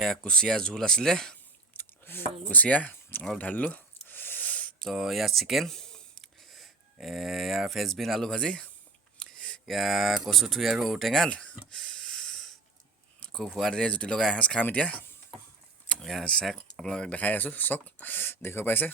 কুচিয়া জোল আছিলে কুচিয়া অলপ ঢালিলোঁ তো ইয়াত চিকেন ইয়াৰ ফ্ৰেঞ্চবিন আলু ভাজি ইয়াৰ কচুথুৰি আৰু ঔটেঙাত খুব সোৱাদেৰে জুতি লগাই এসাঁজ খাম এতিয়া চাওক আপোনালোকক দেখাই আছোঁ চাওক দেখিব পাইছে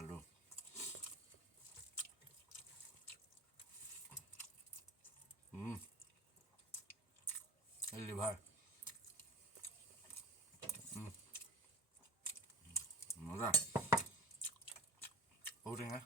আলু লিভাৰ মজা ঔটেঙা